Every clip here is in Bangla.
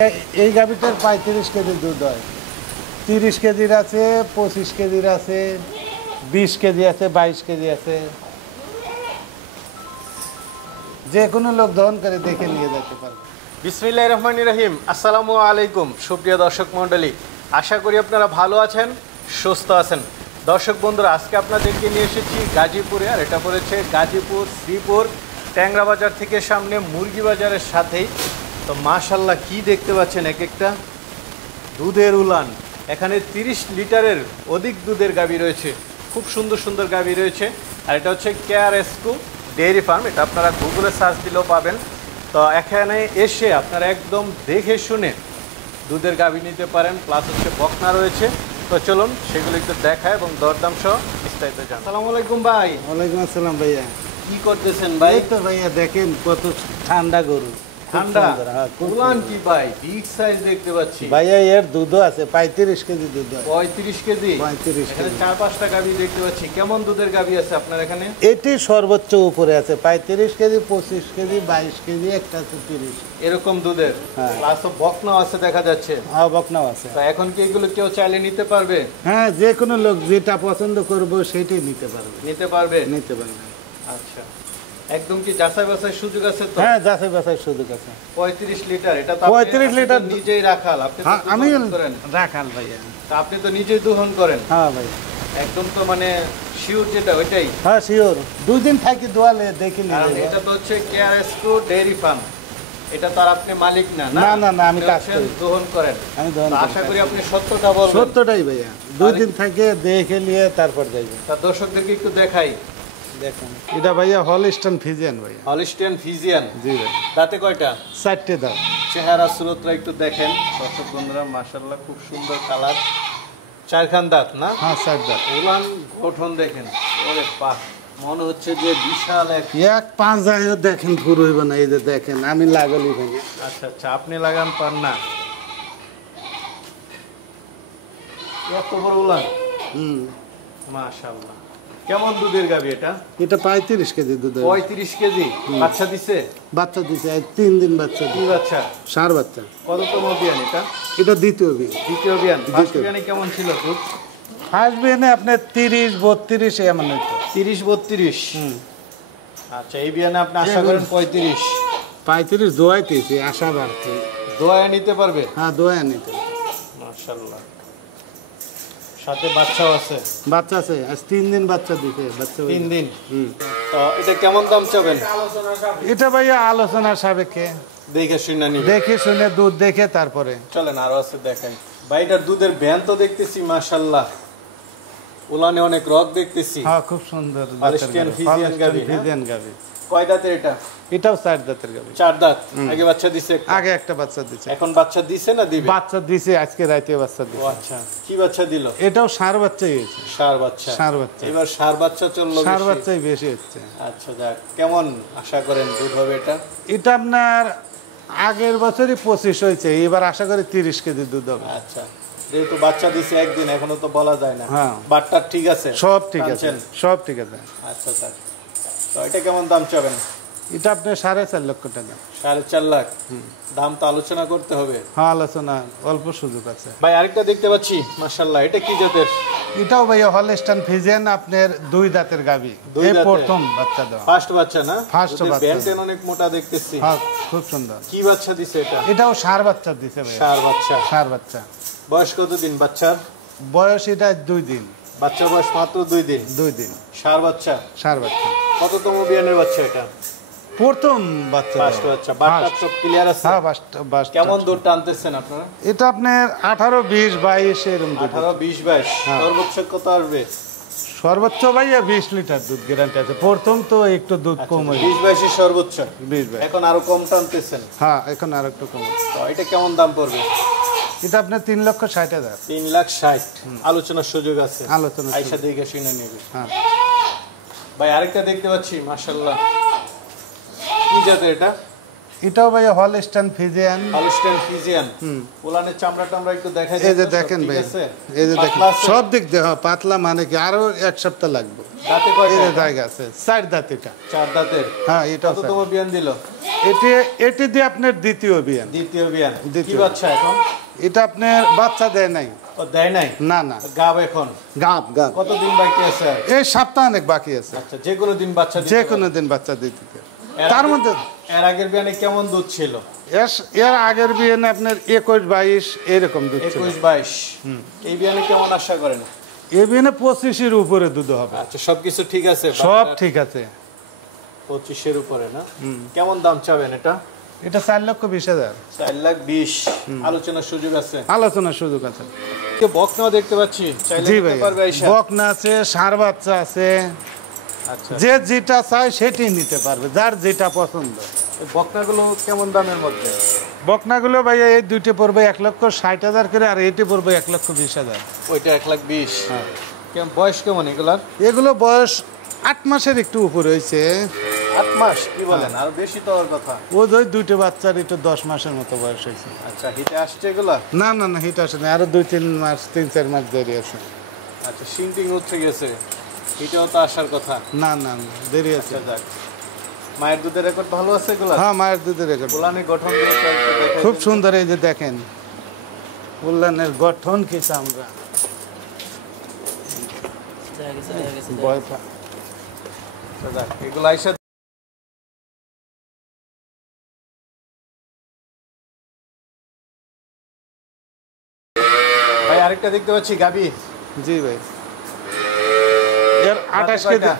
এই গাভীটার ৩৫ কেজি দুধ হয়। ৩০ কেজির আছে, ২৫ কেজির আছে, ২০ কেজি আছে, ২২ কেজি আছে। যে কোনো লোক দহন করে দেখে নিয়ে যেতে পারবে। বিসমিল্লাহির রহমানির রহিম। আসসালামু আলাইকুম সুপ্রিয় দর্শক মণ্ডলী, আশা করি আপনারা ভালো আছেন, সুস্থ আছেন। দর্শক বন্ধুরা, আজকে আপনাদেরকে নিয়ে এসেছি গাজীপুরে, আর এটা পড়েছে গাজীপুর শ্রীপুর ট্যাংরা বাজার থেকে সামনে মুরগি বাজারের সাথেই। তো মাশাল্লাহ কি দেখতে পাচ্ছেন, এক একটা দুধের উলান। এখানে 30 লিটারের অধিক দুধের গাভী রয়েছে, খুব সুন্দর সুন্দর গাভী রয়েছে। আর এটা হচ্ছে KRS2 ডেয়ারি ফার্ম, এটা আপনারা গুগলে সার্চ দিলেও পাবেন। তো এখানে এসে আপনারা একদম দেখে শুনে দুধের গাভী নিতে পারেন, প্লাস হচ্ছে বকনা রয়েছে। তো চলুন সেগুলো একটু দেখা এবং দরদাম সহ বিস্তারিত জান। আসসালামু আলাইকুম ভাই। ওয়ালাইকুম আসসালাম ভাইয়া। কি করতেছেন ভাই? তো ভাইয়া দেখেন কত ঠান্ডা গরু, ঠান্ডা উলান কি ভাই, বিগ সাইজ দেখতে পাচ্ছি ভাইয়া। এর দুধও আছে ৩৫ কেজি দুধ হয়। ৩৫ কেজি? ৩৫ এখানে কেজি। ৪-৫টা গাভী দেখতে পাচ্ছি। কেমন দুধের গাভী আছে আপনার এখানে? এটি সর্বোচ্চ উপরে আছে ৩৫ কেজি, ২৫ কেজি, ২২ কেজি, একটা আছে ৩০ এরকম দুধের। হ্যাঁ। প্লাস বকনাও আছে দেখা যাচ্ছে। হ্যাঁ, বকনাও আছে। তো এখন কি এগুলো কেউ চাইলে নিতে পারবে? হ্যাঁ, যে কোনো লোক যেটা পছন্দ করবো সেটাই নিতে পারবে। নিতে পারবে। আচ্ছা, একদম কি যাচাই বাছাই সুযোগ আছে তো? হ্যাঁ, যাচাই বাছাই সুযোগ আছে। ৩৫ লিটার, এটা তো ৩৫ লিটার নিজেই রাখাল? আপনি তো হ্যাঁ, আমি দোহন করেন? রাখাল ভাইয়া। তা আপনি তো নিজেই দোহন করেন? হ্যাঁ ভাইয়া, একদম তো মানে শিওর যেটা ওইটাই? হ্যাঁ শিওর। 2 দিন থাকি দোয়ালে দেখে কারণ নিয়ে এটা তো হচ্ছে KRS2 ডেয়ারি ফার্ম, এটা তো আর আপনি মালিক না। না না না, আমি আপনি কাজ হচ্ছেন করি, দোহন করেন। আমি দোহন তো করি। আশা করি আপনি সত্যটা বলবেন। সত্যটাই ভাইয়া। 2 দিন থাকে দেখে নিয়ে তারপর যাইবে। তা দর্শকদেরকে একটু দেখাই। দেখুন, এটা ভাইয়া হলস্টাইন ফ্রিজিয়ান ভাইয়া। Holstein Friesian. জি ভাই। দাঁতে কয়টা? 4টে দাও। চেহারা সুরতরা একটু দেখেন দর্শক বন্ধুরা, মাশাআল্লাহ খুব সুন্দর কালার। 4 খান দাঁত না? হ্যাঁ, 4 দাও। উলান গঠন দেখেন, ওরে বাহ, মনে হচ্ছে যে বিশাল এক 5 যাইও দেখেন পুরো হইব না। এই যে দেখেন, আমি লাগালি ভাইয়া। আচ্ছা আচ্ছা, আপনি লাগান পান না, এত বড় উলান। মাশাআল্লাহ। কেমন দুধের গাভী এটা? এটা 35 কেজি দুধ। 35 কেজি। বাচ্চা দিছে? বাচ্চা দিছে, 3 দিন বাচ্চা কি দিছে। বাচ্চা? ষাঁড় বাচ্চা। কততম বিয়ান এটা? এটা দ্বিতীয় বিয়ে। দ্বিতীয় বিয়ান। ফার্স্ট বিয়ানে কেমন ছিল দুধ? ফার্স্ট বিয়ানে আপনার 30 32 এমন হইতো। 30 32। আচ্ছা, এই বিয়ানে আপনি আশা করেন 35? 35 দোয়াইতেছি, আশা বাড়তে। দোয়া নিতে পারবে? হ্যাঁ, দোয়া নিতে। মাশাআল্লাহ। সাথে বাচ্চাও আছে? বাচ্চা আছে, আজ 3 দিন বাচ্চা দিছে। বাচ্চা 3 দিন। তো এটা কেমন দাম চাবেন? এটা ভাইয়া আলোচনার সাপেক্ষে দেখে শুনে নিবেন। দেখে শুনে দুধ দেখে তারপরে চলেন আরো আছে দেখাই। ভাই, এটার দুধের ব্যান তো দেখতেছি মাশাআল্লাহ, উলানে অনেক রক দেখতেছি। হ্যাঁ, খুব সুন্দর হলস্টাইন ফ্রিজিয়ান গাভী। ফ্রিজিয়ান গাভী। কয় দাঁতের এটা? এটাও 4 দাঁতের গাভী। 4 দাঁত। আগে বাচ্চা দিছে? আগে একটা বাচ্চা দিছে। এখন বাচ্চা দিছে না দিবে? বাচ্চা দিছে, আজকে রাতে বাচ্চা ও দিছে। আচ্ছা, কি বাচ্চা দিল? এটাও ষাঁড় বাচ্চাই হয়েছে। ষাঁড় বাচ্চা। ষাঁড় বাচ্চা। এবার ষাঁড় বাচ্চা চললো বেশি। ষাঁড় বাচ্চাই বেশি হচ্ছে। আচ্ছা, যাক, কেমন আশা করেন দুধ হবে এটা? এটা আপনার আগের বছরই 25 হয়েছে, এবার আশা করি 30 কেজি দুধ হবে। আচ্ছা, যেহেতু বাচ্চা দিছে একদিন, এখনো তো বলা যায় না। হ্যাঁ, বাটটা ঠিক আছে? সব ঠিক আছে, টানছেন? সব ঠিক আছে। আচ্ছা স্যার, তো এটা কেমন দাম চাবেন? এটা আপনার 4.5 লক্ষ টাকা। 4.5 লাখ। দাম তো আলোচনা করতে হবে। হ্যাঁ, আলোচনা অল্প সুযোগ আছে। ভাই, আরেকটা দেখতে পাচ্ছি মাশাআল্লাহ, এটা কি জাতের? এটাও ভাইয়া হলস্টাইন ফ্রিজিয়ান, আপনার 2 দাঁতের গাভী। দুই এই দাঁতের? প্রথম বাচ্চা দেওয়া। ফার্স্ট বাচ্চা না? ফার্স্ট বাচ্চা। ব্যান্টেন অনেক মোটা দেখতেছি। হ্যাঁ, খুব সুন্দর। কি বাচ্চা দিছে এটা? এটাও ষাঁড় বাচ্চা দিছে ভাইয়া। ষাঁড় বাচ্চা। ষাঁড় বাচ্চা। বয়স কতদিন বাচ্চার? বয়স এটা 2 দিন। বাচ্চার বয়স মাত্র 2 দিন। 2 দিন। ষাঁড় বাচ্চা। ষাঁড় বাচ্চা। কততম বিয়ানের বাচ্চা এটা? প্রথম বাচ্চা। ফার্স্ট বাচ্চা। বাচ্চা সব ক্লিয়ার আছে? হ্যাঁ, বাচ্চা। কেমন দুধ টানতেছেন আপনারা? এটা আপনার 18 20 22 এরকম দুধ। 18 20 22। হ্যাঁ। সর্বোচ্চ কত আসবে? সর্বোচ্চ ভাইয়া 20 লিটার দুধ গ্যারান্টি আছে। প্রথম তো একটু দুধ কম হয়। 20 22 সর্বোচ্চ। 20 22। এখন আরো কম টানতেছেন? হ্যাঁ, এখন আর একটু কম। তো এটা কেমন দাম পড়বে? এটা আপনার 3,60,000। 3,60,000। আলোচনার সুযোগ আছে? আলোচনা আয়শা দেখে শুনে নেবে। হ্যাঁ ভাই, আরেকটা দেখতে পাচ্ছি মাশাআল্লাহ, কি জাতের এটা? এটাও ভাইয়া হলস্টাইন ফ্রিজিয়ান। Holstein Friesian. ওলানের চামড়াটা আমরা একটু দেখাই। এই যে দেখেন ভাই, এই যে দেখেন সব দিক দিয়ে পাতলা, মানে কি আরো এক সপ্তাহ লাগবে। দাঁতে কয়টা? এই যে জায়গা আছে 4 দাঁত। এটা 4 দাঁতের। হ্যাঁ, এটা কততম বিয়ান দিল? এটি দিয়ে আপনার দ্বিতীয় বিয়ান। দ্বিতীয় বিয়ান। কি বাচ্চা এখন? এটা আপনার বাচ্চা দেয় নাই। ও দেয় নাই? না না, গাব এখন। গাব। কতদিন বাকি আছে? এই সপ্তাহ অনেক বাকি আছে। আচ্ছা, যে কোনো দিন বাচ্চা দিতে? যে কোনো দিন বাচ্চা দিতে। তার মধ্যে এর আগের বিয়ানে কেমন দুধ ছিল? এর আগের বিয়ানে আপনার 21-22 এরকম দুধ ছিল। 21-22। এই বিয়ানে কেমন আশা করেন? এই বিয়ানে 25-এর উপরে দুধ হবে। আচ্ছা, সবকিছু ঠিক আছে? সব ঠিক আছে। 25-এর উপরে না? কেমন দাম চাবেন এটা? এটা 4,20,000। 4,20,000। আলোচনার সুযোগ আছে? আলোচনার সুযোগ আছে। বকনাও দেখতে পাচ্ছি, চাইলে জি নিতে ভাই, পারবে আয়শা? বকনা আছে, ষাঁড় বাচ্চা আছে। আচ্ছা, যে যেটা চায় সেটাই নিতে পারবে, যার যেটা পছন্দ। এই বকনাগুলো কেমন দামের মধ্যে? বকনাগুলো ভাইয়া এই দুইটা পড়বে 1,60,000 করে, আর এইটি পড়বে 1,20,000। ওইটা 1,20,000। কেমন বয়স কেমন এগুলার? এগুলো বয়স 8 মাসের একটু উপরে হয়েছে। 8 মাস? কি বলেন, আর বেশি তো ওর কথা। ওই দুইটা বাচ্চার একটু 10 মাসের মতো বয়স হয়েছে। আচ্ছা, হিটে আসছে এগুলা? না না না, হিট আসে না, আরো 2-3 মাস, 3-4 মাস দেরি আছে। আচ্ছা, শিংটিং উঠে গেছে, হিটেও তো আসার কথা। না না না, দেরি আছে। আচ্ছা, যাক। মায়ের দুধের রেকর্ড ভালো আছে এগুলা? হ্যাঁ, মায়ের দুধের রেকর্ড উলানের গঠন খুব সুন্দর। এই যে দেখেন উলানের গঠন কি চামড়া। এগুলো আইসা ভাই আরেকটা দেখতে পাচ্ছি গাবি। জি ভাই, এর 28 কেজি,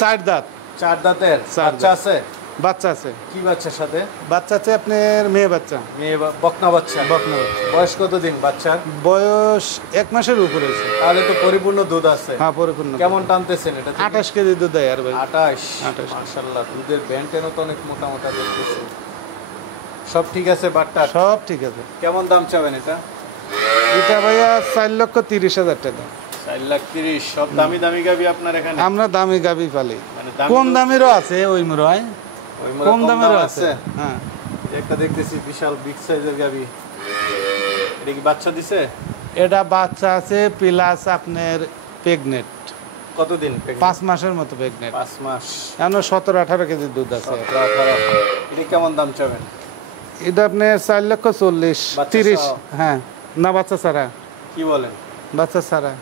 4 দাঁত। 4 দাঁতের বাচ্চা আছে? বাচ্চা আছে। কি বাচ্চার সাথে? বাচ্চা আছে আপনার মেয়ে বাচ্চা। মেয়ে বকনা বাচ্চা? বকনা বাচ্চা। বয়স কতদিন বাচ্চার? বয়স 1 মাসের উপরে আছে। তাহলে তো পরিপূর্ণ দুধ আছে। হ্যাঁ, পরিপূর্ণ। কেমন টানতেছেন এটা? 28 কেজি দুধ দেয় আর ভাই। 28। মাশাআল্লাহ, দুধের ব্যান্টেনও তো অনেক মোটা মোটা দেখতেছি। সব ঠিক আছে বাট্টা? সব ঠিক আছে। কেমন দাম চাবেন এটা? এটা ভাইয়া 4,30,000 টাকা। 4,30,000। সব দামি দামি গাবি আপনার এখানে? আমরা দামি গাবি পালি, মানে কম দামেরও আছে, ওই মুরায় কম দামেরও আছে। হ্যাঁ, একটা দেখতেছি বিশাল বিগ সাইজের গাবি। এটা কি বাচ্চা দিছে? এটা বাচ্চা আছে প্লাস আপনার প্রেগনেন্ট। কতদিন? 5 মাসের মতো প্রেগনেন্ট। 5 মাস। এখনো 17-18 কেজি দুধ আছে। 17-18। এটা কেমন দাম চাবেন? এটা আপনার 4,40,000। 30। হ্যাঁ, না বাচ্চা ছাড়া। কি বলেন? বাচ্চা ছাড়া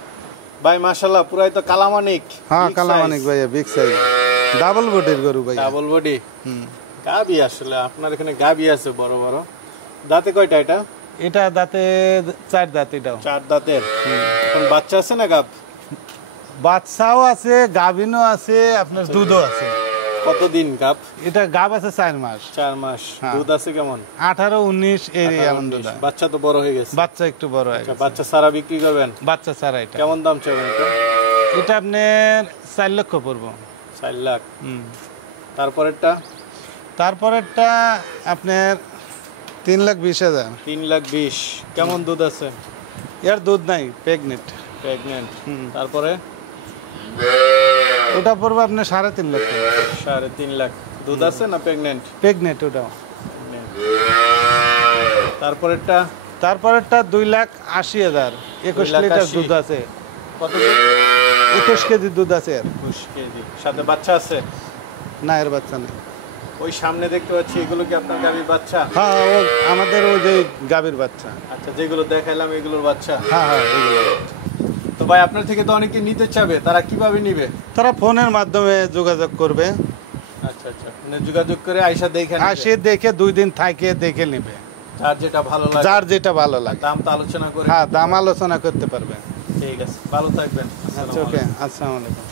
ভাই মাশাআল্লাহ, পুরাই তো কালামানিক। হ্যাঁ, কালামানিক ভাইয়া, বিগ সাইজ, ডাবল বডির গরু ভাই। Double body. গাবি আসলে আপনার এখানে গাবি আছে বড় বড়। দাঁতে কয়টা এটা? এটা দাঁতে 4 দাঁত। এটাও 4 দাঁতের। এখন বাচ্চা আছে না গাব? বাচ্চাও আছে, গাভিনও আছে, আপনার দুধও আছে। কতদিন গাব? এটা গাব আছে 4 মাস। 4 মাস। দুধ আছে কেমন? 18-19 এর এমন দুধ। বাচ্চা তো বড় হয়ে গেছে? বাচ্চা একটু বড় হয়ে গেছে। বাচ্চা সারা বিক্রি করবেন? বাচ্চা ছাড়া। এটা কেমন দাম চাবেন এটা? এটা আপনার 4 লক্ষ পড়বো। 4 লাখ। তারপরেরটা? তারপরেরটা আপনার 3,20,000। 3,20,000। কেমন দুধ আছে? এর দুধ নাই, প্রেগনেন্ট। প্রেগনেন্ট। তারপরে? ওটা পড়বে আপনার 3.5 লক্ষ। 3.5 লাখ। দুধ আছে না প্রেগনেন্ট? প্রেগনেন্ট ওটাও। তারপরেরটা? তারপরেরটা 2,80,000। 21 লিটার দুধ আছে। কত? 21 কেজি দুধ আছে। 21 কেজি। সাথে বাচ্চা আছে? না, এর বাচ্চা নেই। ওই সামনে দেখতে পাচ্ছি, এগুলো কি আপনার গাভীর বাচ্চা? হ্যাঁ, ও আমাদের ওই যে গাভীর বাচ্চা। আচ্ছা, যেগুলো দেখাইলাম এগুলোর বাচ্চা? হ্যাঁ হ্যাঁ, এগুলো। তো ভাই আপনার থেকে তো অনেকে নিতে চাবে, তারা কিভাবে নিবে? তারা ফোনের মাধ্যমে যোগাযোগ করবে। আচ্ছা আচ্ছা, মানে যোগাযোগ করে আয়সা দেখে নেবে? আসে দেখে 2 দিন থাকে দেখে নেবে, যার যেটা ভালো লাগে। যার যেটা ভালো লাগে। দাম তো আলোচনা করে? হ্যাঁ, দাম আলোচনা করতে পারবে। ঠিক আছে, ভালো থাকবেন। আচ্ছা, ওকে, আসসালামু আলাইকুম।